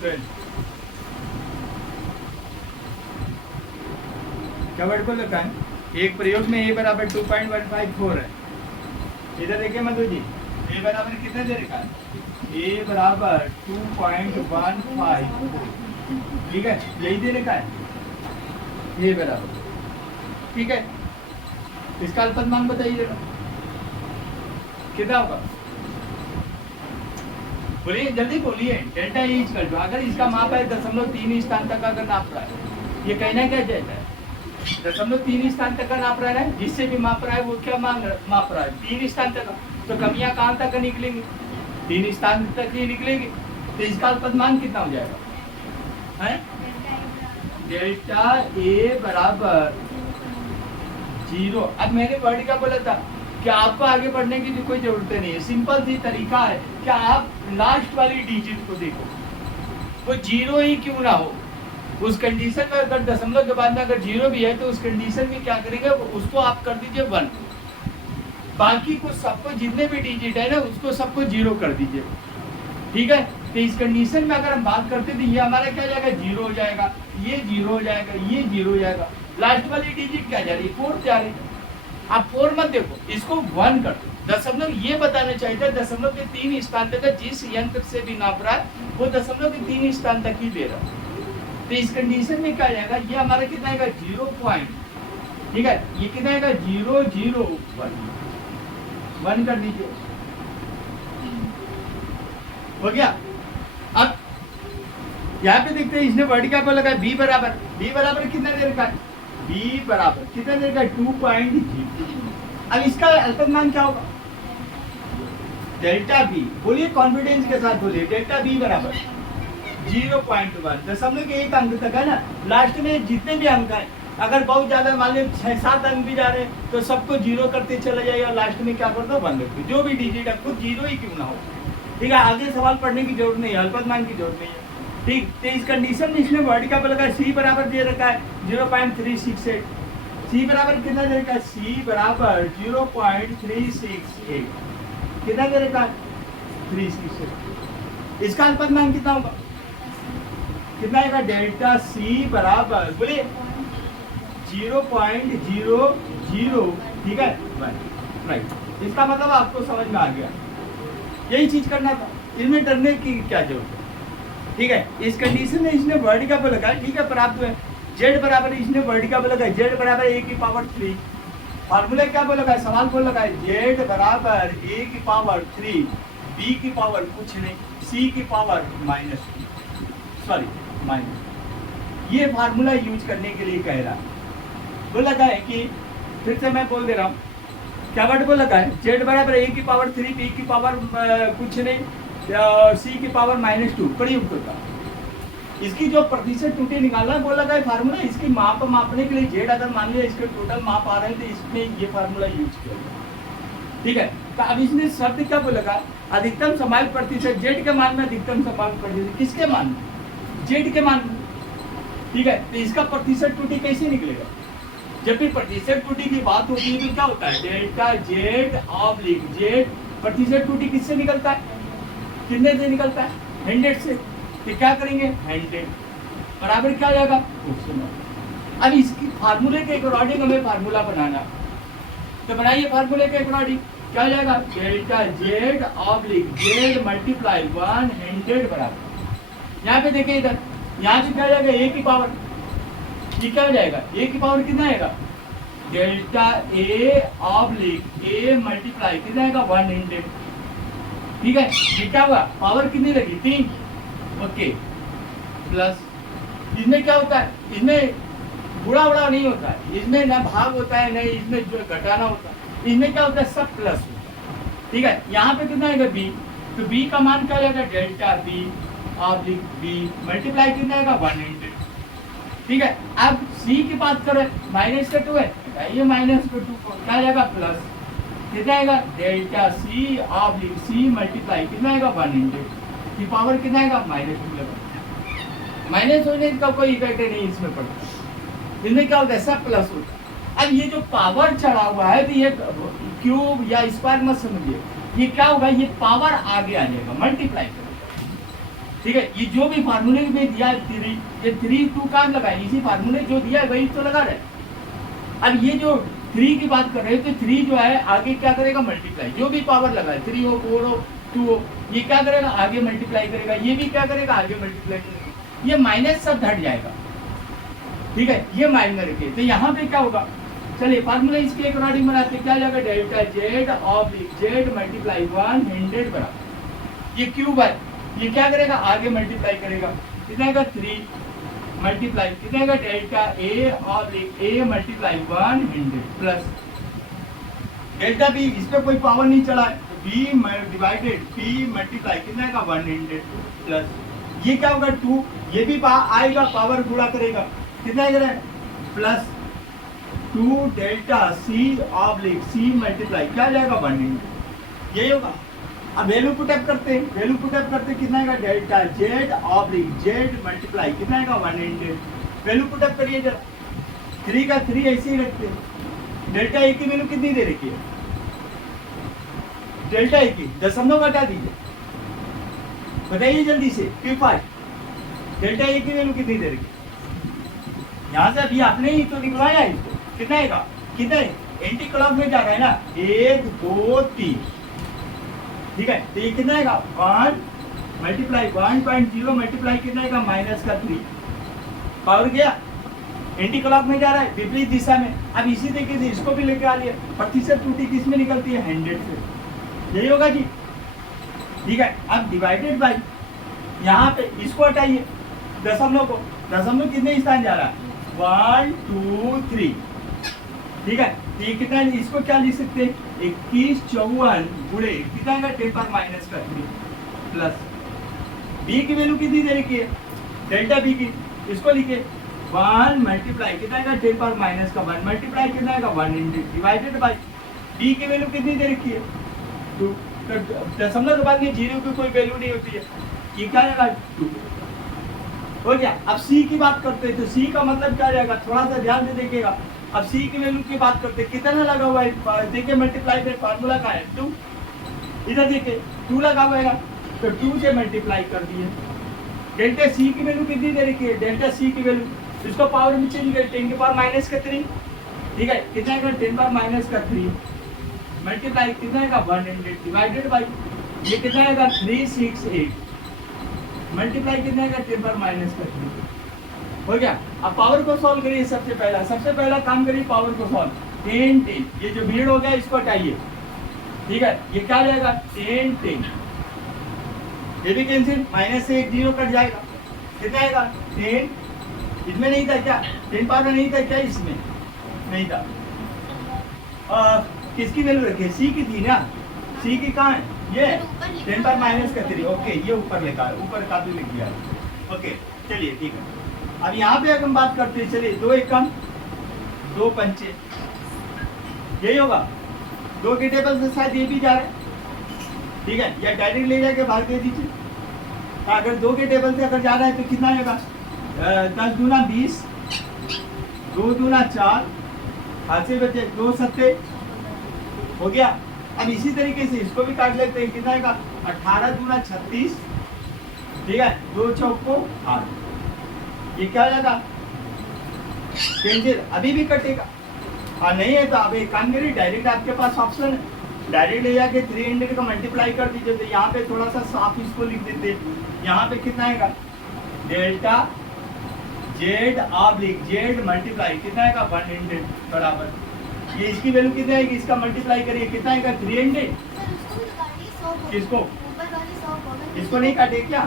12। क्या वर्ड को लिखा है? एक प्रयोग में a बराबर 2.154 है। इधर देखिए मधु जी, a बराबर कितने दे रखा है? a बराबर 2.154, ठीक है, यही दे रखा है a बराबर, ठीक है। इसका अल्पतमांक बताइएगा कितना होगा, बोलिए जल्दी बोलिए। डेल्टा ए इक्वल टू, अगर इसका माप है 0.3 स्थान तक अगर नाप रहा है, ये कहना क्या चाहता है? 0.3 स्थान तक का नाप रहा है, जिससे भी माप रहा है वो क्या माप रहा है? 3 स्थान तक। तो कमियां कहाँ तक निकलेंगी? 3 स्थान तक ही निकलेगी। तो इसका अल्पतमांक कितना हो जाएगा? है डेल्टा ए बराबर 0। अब मैंने वर्ड क्या बोला था कि आपको आगे बढ़ने की तो कोई जरूरत नहीं है, सिंपल सी तरीका है कि आप लास्ट वाली डिजिट को देखो, वो 0 ही क्यों ना हो, उस कंडीशन में अगर दशमलव के बाद में अगर 0 भी है तो उस कंडीशन में क्या करेंगे, उसको आप कर दीजिए 1, बाकी को सबको जितने भी डिजिट है ना उसको सबको 0 कर दीजिए, ठीक है। तो इस कंडीशन में अगर हम बात करते तो ये हमारा क्या जाएगा? 0 हो जाएगा, ये 0 हो जाएगा, ये 0 हो जाएगा, लास्ट वाली डिजिट क्या जा रही है? 4 जा रही है। आप 4 मत देखो, इसको 1 कर दो। दशमलव ये बताना चाहिए था दशमलव के 3 स्थान तक जिस यंत्र से भी नाप रहा है वो दशमलव के 3 स्थान तक ही दे रहा है। तो इस कंडीशन में क्या जाएगा? ये हमारा कितना आएगा? 0 पॉइंट, ठीक है, ये कितना आएगा? 001 कर दीजिए, हो गया। अब यहाँ पे देखते हैं इसने वर्ड क्या बोला है? बी बराबर कितना दे रखा है? बी बराबर कितना दे रखा है? 2.0। अब इसका अल्पतमांक क्या होगा? डेल्टा बी, बोलिए कॉन्फिडेंस के साथ बोलिए, डेल्टा बी बराबर 0.1, दशमलव के 1 अंक तक है ना, लास्ट में जितने भी अंक है, अगर बहुत ज्यादा मान लीजिए 6-7 अंक भी जा रहे हैं तो सबको 0 करते चले जाइए और लास्ट में क्या कर दो? 1 रख दो, जो भी डिजिट है खुद 0 ही क्यों ना हो, ठीक है। आगे सवाल पढ़ने की जरूरत नहीं है, अल्पतमांक की जरूरत नहीं है, ठीक। तो इस कंडीशन में इसने वर्ड क्या बोला है? सी बराबर दे रखा है 0.368, सी बराबर कितना दे रखा है? सी बराबर 0.368, कितना दे रखा है? 368। इसका अल्पतमांक कितना होगा? कितना आएगा? डेल्टा सी बराबर बोलिए 0.00, ठीक है, राइट। इसका मतलब आपको समझ में आ गया, यही चीज करना था, इसमें डरने की क्या जरूरत है, ठीक है। इस कंडीशन में इसने वर्ड का बोला है, ठीक है, प्राप्त हुए जेड बराबर, इसने वर्ड का बोला है जेड बराबर a की पावर 3, फार्मूला क्या बोला है? सवाल बोला है जेड बराबर a की पावर 3, b की पावर कुछ नहीं, c की पावर माइनस, ये फार्मूला यूज करने के लिए कह रहा है। बोला है कि फिर से मैं बोल दे रहा हूँ, क्या वर्ड बोला है? जेड बराबर a की पावर 3, b की पावर कुछ नहीं, c की पावर -2 प्रयुक्त होता। इसकी जो प्रतिशत त्रुटि निकालना बोला गया फार्मूला, इसकी माप मापने के लिए जेड अगर मान लिया इसके टोटल माप आ रहे हैं तो इसमें ये फार्मूला यूज किया, ठीक है। तो अब इसने शब्द क्या बोला गया? अधिकतम समायल प्रतिशत, जेड के मान में अधिकतम समायल प्रतिशत, किसके मान में? जेड के मान में, ठीक है। तो इसका प्रतिशत त्रुटि कैसे निकलेगा? जब भी प्रतिशत त्रुटि की बात होती है तो क्या होता है? डेल्टा जेड ऑब्लिक जेड, प्रतिशत त्रुटि किससे निकलता है? कितने से निकलता है? 100 से। तो क्या करेंगे? 100 बराबर क्या जाएगा? अब इसकी फार्मूले के अकॉर्डिंग हमें फार्मूला बनाना, तो बनाइए फार्मूले के अकॉर्डिंग क्या जाएगा? Delta Z oblique Z multiply 100 बराबर, यहाँ पे देखिए इधर, यहाँ से क्या जाएगा? a की पावर, ये क्या हो जाएगा? a की पावर कितना आएगा? Delta a oblique a multiply कितना आएगा? 100, ठीक है। ये क्या हुआ? पावर कितनी लगी? 3, ओके, प्लस इसमें क्या होता है? इसमें बुरा नहीं होता है, इसमें ना भाग होता है ना इसमें जो घटाना होता है, इसमें क्या होता है? सब प्लस होता है, ठीक है। यहाँ पे कितना आएगा? b, तो b का मान क्या आएगा? Delta b oblique b multiply कितना आएगा? 100, ठीक है। अब c की बात करें, -2 है, ये -2 क्या जाएगा? प्लस कितना आएगा? Delta c oblique c multiply कितना आएगा? 100 की पावर कितना आएगा? -2 माइनस होने का कोई इफेक्ट नहीं इसमें पड़ता, इसमें क्या होता है? सब प्लस होता है। अब ये जो पावर चढ़ा हुआ है तो ये क्यूब या स्क्वायर मत समझिए, ये क्या होगा? ये पावर आगे आ जाएगा, मल्टीप्लाई करेगा, ठीक है, ये जो भी फार्मूले में दिया है 3, ये 3 2 काम लगा है, इसी फार्मूले जो दिया है वही तो लगा रहे हैं। अब ये जो 3 की बात कर रहे हैं, तो 3 जो है आगे क्या करेगा, मल्टीप्लाई, जो भी पावर लगा है 3 हो 4 हो 2 हो, ये क्या करेगा, आगे मल्टीप्लाई करेगा, ये भी क्या करेगा, आगे मल्टीप्लाई करेगा, ये माइनस सब हट जाएगा। ठीक है, ये माइंड में रखिए। तो यहाँ पे क्या होगा, चलिए फार्मूला इसके अकॉर्डिंग बनाते हैं, क्या जाएगा, delta Z oblique Z multiply 100 बराबर ये क्यूब है, ये क्या करेगा, आगे मल्टीप्लाई करेगा, कितना का 3 मल्टीप्लाई कितना का delta A oblique A multiply 100 plus delta B, इस पे कोई पावर नहीं चला है, बी डिवाइडेड बी मल्टीप्लाई कितना का 100 प्लस ये क्या होगा 2, ये भी आएगा पावर गुणा करेगा, कितना है plus 2 delta C oblique C multiply क्या जाएगा 100, यही होगा। अब वैल्यू पुट अप करते हैं, वैल्यू पुट अप करते कितना आएगा, delta Z oblique Z multiply कितना आएगा 100, वैल्यू पुट अप करिए जरा, 3 का 3 ऐसे ही रखते हैं, डेल्टा ए की वैल्यू कितनी दे रखी है, डेल्टा ए की दशमलव घटा दीजिए, बताइए जल्दी से, Q5 डेल्टा ए की वैल्यू कितनी दे रखी है, यहाँ से अभी आपने ही तो निकलवाया इसको, कितना आएगा, कितना एंटी क्लॉक में जा रहा है ना, 1 2 3, ठीक है, तो ये कितना आएगा 1 मल्टीप्लाई 1.0 मल्टीप्लाई कितना आएगा माइनस का 3 पावर गया, एंटी क्लॉक में जा रहा है विपरीत दिशा में। अब इसी तरीके से इसको भी लेके आ लिया, प्रतिशत त्रुटि किस में निकलती है 100 से, यही होगा जी। ठीक है, अब डिवाइडेड बाई यहाँ पे इसको हटाइए, दशमलव को, दशमलव कितने स्थान जा रहा है 1 2 3, ठीक है, तो ये कितना है, इसको क्या लिख सकते हैं 21 54 गुणे कितना है 10 पर माइनस का 3 प्लस बी की वैल्यू कितनी दे रखी है, डेल्टा बी की, इसको लिखे 1 मल्टीप्लाई कितना है 10 पर माइनस का 1 मल्टीप्लाई कितना है 100 डिवाइडेड बाई बी की वैल्यू कितनी दे रखी है 2, दशमलव के बाद में जीरो की कोई वैल्यू नहीं होती है, ये क्या आएगा 2 हो गया। अब सी की बात करते हैं, तो सी का मतलब क्या जाएगा, थोड़ा सा ध्यान से देखिएगा। अब सी की वैल्यू की बात करते हैं, कितना लगा हुआ है, देखिए मल्टीप्लाई पे फार्मूला का है 2, इधर देखिए 2 लगा हुआ है, तो 2 से मल्टीप्लाई कर दिए। डेल्टा सी की वैल्यू कितनी दे रखी है, डेल्टा सी की वैल्यू, इसको पावर में चेंज कर 10 की पावर माइनस का 3, ठीक है, कितना है 10 पावर माइनस का 3 मल्टीप्लाई कितना है 100 डिवाइडेड बाई ये कितना है 368 मल्टीप्लाई कितना है 10 पर माइनस का 3 हो गया। अब पावर को सॉल्व करिए, सबसे पहला काम करिए पावर को सॉल्व, 10 10 ये जो भीड़ हो गया इसको हटाइए, ठीक है, ये क्या जाएगा 10 10, ये भी कैंसिल, माइनस से 1 0 कट जाएगा, कितना आएगा 10, इसमें नहीं था क्या 10 पावर में नहीं था क्या, इसमें नहीं था, किसकी वैल्यू रखी है, सी की थी ना, सी की कहाँ है, ये 10 पर माइनस का 3, ओके, ये ऊपर लिखा है, ऊपर का भी लिख दिया है, ओके चलिए ठीक है। अब यहाँ पे अगर हम बात करते हैं, चलिए 2 एकम 2 पंचे, यही होगा, 2 के टेबल से शायद ये भी जा रहा है, ठीक है, या डायरेक्ट ले जाके भाग दे दीजिए, तो अगर 2 के टेबल से अगर जा रहा है तो कितना आएगा 10 दूना 20, 2 दूना 4, हाथ से बचे 2 सत्ते हो गया। अब इसी तरीके से इसको भी काट लेते हैं, कितना आएगा 18 दूना 36, ठीक है, 2 चौको 8, ये क्या हो जाएगा कैंसिल, अभी भी कटेगा, और नहीं है तो अब एक काम करिए, डायरेक्ट आपके पास ऑप्शन है, डायरेक्ट ले जाके 300 का मल्टीप्लाई कर दीजिए। तो यहाँ पे थोड़ा सा साफ इसको लिख देते, यहाँ पे कितना आएगा delta Z oblique Z multiply कितना आएगा 100 बराबर, ये इसकी वैल्यू कितनी आएगी, इसका मल्टीप्लाई करिए कितना आएगा 300, किसको इसको नहीं काटे क्या,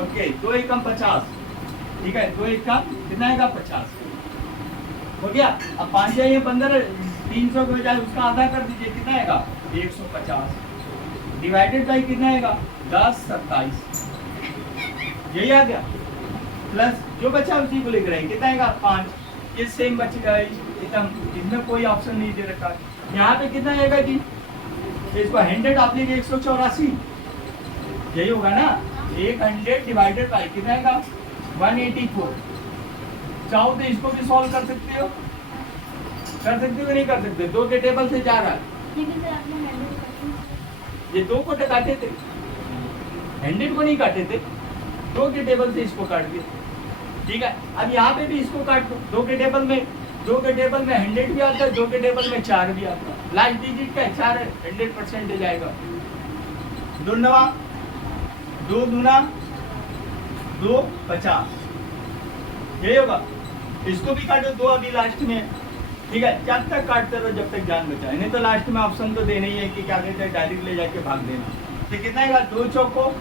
ओके 2 एकम 50, ठीक है, 2 एकम कितना आएगा 50 हो गया। अब 5 जाइए 15, 300 के बजाय उसका आधा कर दीजिए, कितना आएगा 150 डिवाइडेड बाई कितना आएगा 10 27, यही आ गया, प्लस जो बचा उसी को लिख रहे हैं, कितना आएगा 5, ये सेम बच गया, एकदम इसमें कोई ऑप्शन नहीं दे रखा। यहाँ पे कितना आएगा जी, इसको 100 आप लेंगे 184, यही होगा ना, 100 डिवाइडेड बाई कितना आएगा 184। चाहो तो इसको भी सॉल्व कर सकते हो, नहीं कर सकते, 2 के टेबल से जा रहा है, ये 2 को काटे थे, 100 को नहीं काटे थे, 2 के टेबल से इसको काट दिया, ठीक है। अब यहाँ पे भी इसको काट दो, 2 के टेबल में 100 भी आता है, 2 के टेबल में 4 भी आता है, लास्ट डिजिट का 4 है, 100% जाएगा। 2 नवा 2 दूना 2 50, यही होगा। इसको भी काटो 2 अभी लास्ट में, ठीक है। जब तक काटते रहो जब तक जान बचाए, नहीं तो लास्ट में ऑप्शन तो देना ही है कि क्या कहते हैं डायरेक्ट ले जाके भाग देना। तो कितना आएगा 2 चौको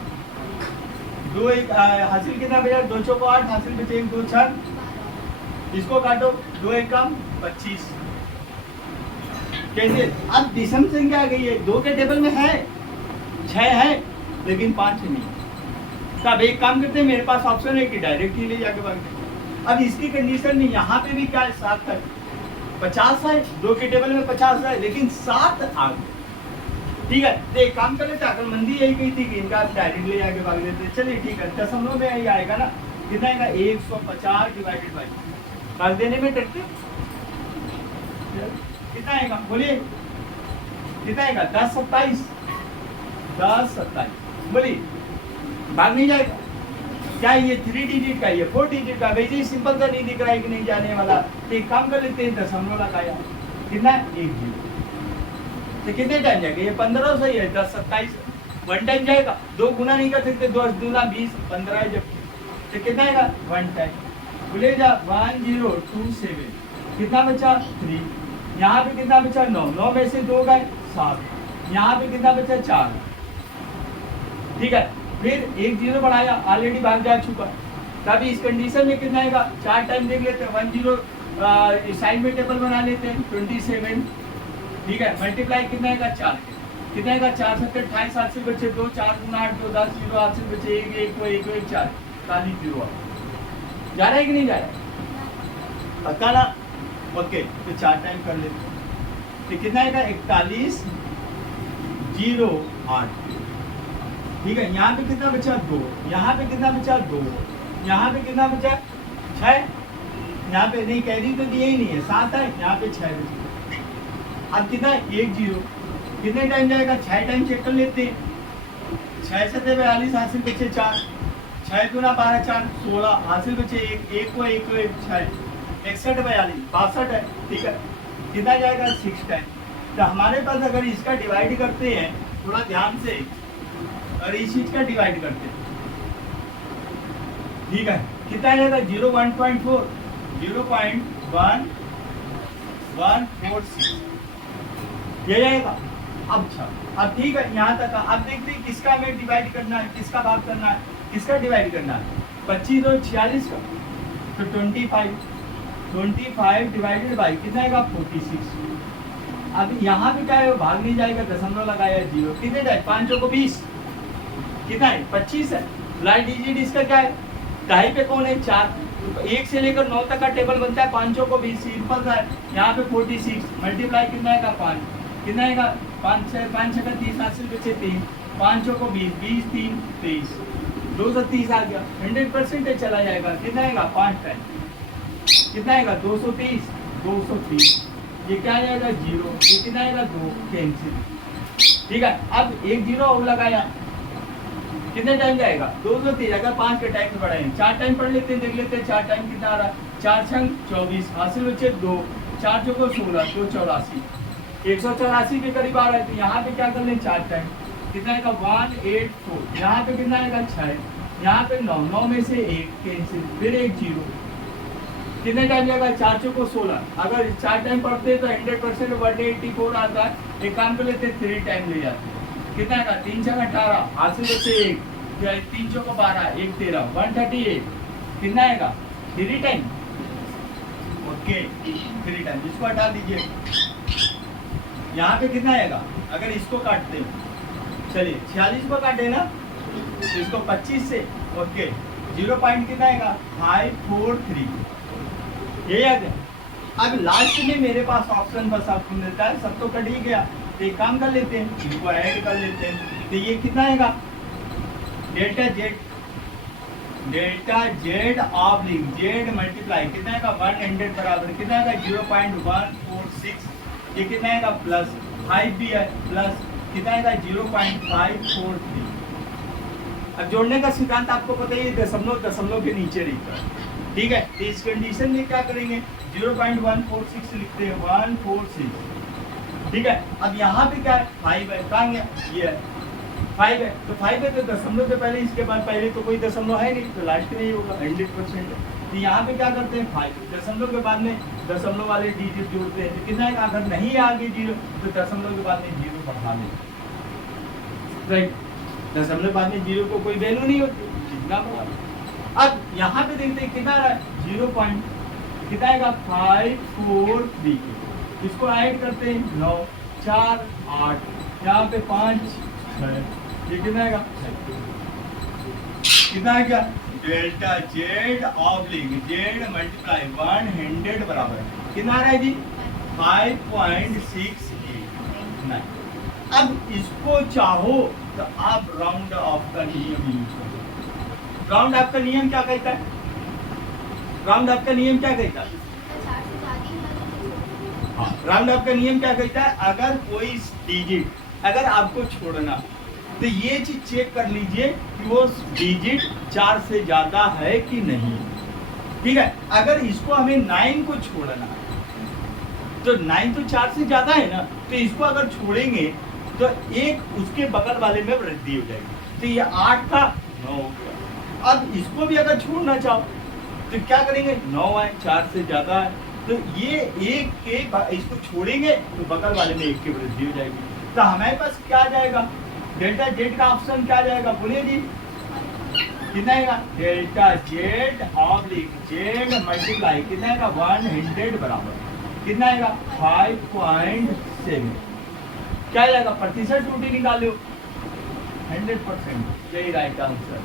2 एक हासिल कितना बचा, 2 चौको 8 हासिल बचे 1 2 6, इसको काटो 2 एक कम 25। कैसे अब विषम संख्या आ गई है, 2 के टेबल में है 6 है लेकिन 5 नहीं। तो अब एक काम करते हैं, मेरे पास ऑप्शन है कि डायरेक्ट ही ले जाके भाग दें। अब इसकी कंडीशन में यहाँ पे भी क्या है 7 है, 50 है, 2 के टेबल में 50 है लेकिन 7 आ गए, ठीक है। तो एक काम कर लेते, अकलमंदी यही कही थी कि इनका डायरेक्ट ले जाके भाग देते। चलिए ठीक है, दशमलव में यही आएगा ना, कितना आएगा 150 डिवाइडेड बाई, भाग देने में डरते कितना आएगा, बोलिए कितना आएगा 10 27 10 27, बोलिए भाग नहीं जाएगा क्या, ये 3 डिजिट का, ये 4 डिजिट का, वैसे ही सिंपल सा नहीं दिख रहा है कि नहीं जाने वाला। तो एक काम कर लेते हैं, दशमलव लगाया कितना 1 0, तो कितने टाइम जाएगा, ये 15 सही है, 10 27 1 टाइम जाएगा, 2 गुना नहीं कर सकते, 2 दूना 20 15 है जब, तो कितना आएगा 1 टाइम, बोले जा 1027, कितना बचा 3, यहाँ पे कितना बचा 9, 9 में से 2 गए 7, यहाँ पे कितना बचा 4, ठीक है। फिर 1 0 बढ़ाया, ऑलरेडी भाग जा चुका, तभी इस कंडीशन में कितना आएगा 4 टाइम देख लेते हैं, 1 0 साइड में टेबल बना लेते हैं 27, ठीक है। मल्टीप्लाई कितना आएगा 4, कितना आएगा 4 7 28, 7 से बचे 2, 4 गुना 8 2 10 0, 8 से बचे 1 1 को 1 1 4 40 0 जा रहा है कि नहीं जा रहा है, पक्का ना, ओके। तो 4 टाइम कर लेते हैं, तो कितना आएगा 41 0 8, ठीक है। यहाँ पे कितना बचा 2, यहाँ पे कितना बचा 2, यहाँ पे कितना बचा 6, यहाँ पे नहीं कैरी तो दिया ही नहीं है 7 है, यहाँ पे 6 बचे। अब कितना 1 0, कितने टाइम जाएगा 6 टाइम चेक कर लेते हैं, 6 से 42 हासिल बचे 4, 6 गुना 12 4 16 हासिल बचे 1 1 को 1 को 1 6 61 42 62 है, ठीक है। कितना जाएगा 6 टाइम। तो हमारे पास अगर इसका डिवाइड करते हैं थोड़ा ध्यान से, और इस चीज का डिवाइड करते हैं, ठीक है, कितना जाएगा 0.146 ये जाएगा। अच्छा अब ठीक है, यहाँ तक अब देखते हैं किसका हमें डिवाइड करना है, किसका भाग करना है, किसका डिवाइड करना है 25 और 46 का, तो 25 डिवाइडेड बाई कितना आएगा 46। अब यहाँ पे क्या है भाग नहीं जाएगा, दशमलव लगाया 0, कितने जाए 5 को 20, कितना है 25 है। लास्ट डिजिट इसका क्या है, ढाई पे कौन है 4, तो 1 से लेकर 9 तक का टेबल बनता है, 5 को 20 सिंपल सा है। यहाँ पे 46 मल्टीप्लाई कितना आएगा 5, कितना आएगा 5 6 30 हासिल बचे 3, 5 को 20 20 3 23 230 आ गया, 100% चला जाएगा, कितना आएगा 5 टाइम, कितना आएगा 230 ये क्या आएगा 0, ये कितना आएगा 2 कैंसिल, ठीक है। अब 1 0 और लगाया, कितने टाइम जाएगा 230, अगर 5 के टाइम बढ़ाए 4 टाइम पढ़ लेते हैं, देख लेते हैं 4 टाइम कितना आ रहा है, 4 छंग 24 हासिल बचे 2, 4 चौको 16 2 84 184 के करीब आ रहा है। तो यहाँ पे क्या कर लें 4 टाइम, कितना आएगा 184, यहाँ पे कितना आएगा 6, यहाँ पे 9 9 में से 1 कैंसिल, फिर 1 0, कितने टाइम जाएगा 4 चौको 16, अगर 4 टाइम पढ़ते हैं तो 100% 184 आता है। एक काम कर लेते हैं 3 टाइम ले जाते हैं, कितना आएगा 3 6 18 हासिल बचे 1, 3 चौको 12 1 13 138, कितना आएगा 3 टाइम, ओके 3 टाइम, इसको हटा दीजिए। यहाँ पे कितना आएगा अगर इसको काटते हैं, चलिए 46 को काटे ना, तो इसको 25 से, ओके 0 पॉइंट कितना आएगा 543, ये आ गया। अब लास्ट में मेरे पास ऑप्शन बस आपको मिलता है, सब तो कट ही गया, तो एक काम कर लेते हैं इनको ऐड कर लेते हैं। तो ये कितना आएगा delta Z oblique Z multiply कितना आएगा 100 बराबर कितना आएगा 0.146, ये कितना आएगा प्लस 5 भी है, प्लस कितना आएगा 0.543, अब जोड़ने का सिद्धांत आपको पता ही है, दशमलव दशमलव के नीचे रहता है, ठीक है। तो इस कंडीशन में क्या करेंगे, 0.146 लिखते हैं, 146, ठीक है। अब यहाँ पे क्या है, 5 है, कहाँ गया, ये है 5 है, तो 5 है तो दशमलव के पहले, इसके बाद पहले तो कोई दशमलव है नहीं, तो लास्ट में ही होगा 100%। तो यहाँ पे क्या करते हैं, 5 दशमलव के बाद में दशमलव वाले डिजिट जोड़ते हैं, तो कितना है, अगर नहीं है आगे 0 तो दशमलव के बाद में 0 बढ़ा लें, राइट। दशमलव बाद में 0 को कोई वैल्यू नहीं होती, कितना बढ़ा। अब यहाँ पे देखते हैं कितना रहा, 0 पॉइंट कितना आएगा, 543, इसको ऐड करते हैं 9 4 8, यहाँ पे 5 6, ये कितना आएगा, कितना आएगा, delta Z oblique Z multiply 100 बराबर है कितना आ रहा है जी, 5.689। अब इसको चाहो तो आप राउंड ऑफ का नियम यूज करो। राउंड ऑफ का नियम क्या कहता है, राउंड ऑफ का नियम क्या कहता है, हाँ, राउंड ऑफ का नियम क्या कहता है, अगर कोई डिजिट अगर आपको छोड़ना तो ये चीज चेक कर लीजिए कि वो डिजिट 4 से ज्यादा है कि नहीं, ठीक है। अगर इसको हमें 9 को छोड़ना तो 9 तो 4 से ज्यादा है ना, तो इसको अगर छोड़ेंगे तो एक उसके बगल वाले में वृद्धि हो जाएगी, तो ये 8 था 9 हो गया। अब इसको भी अगर छोड़ना चाहो तो क्या करेंगे, 9 है 4 से ज्यादा है, तो ये एक के इसको छोड़ेंगे तो बगल वाले में एक की वृद्धि हो जाएगी, तो हमारे पास क्या आ जाएगा, डेल्टा जेड का ऑप्शन क्या जाएगा, बोलिए जी, कितना आएगा, delta Z oblique Z multiply कितना आएगा, 100 बराबर कितना आएगा, 5.7, क्या जाएगा, प्रतिशत त्रुटि निकालो 100%, यही राइट आंसर।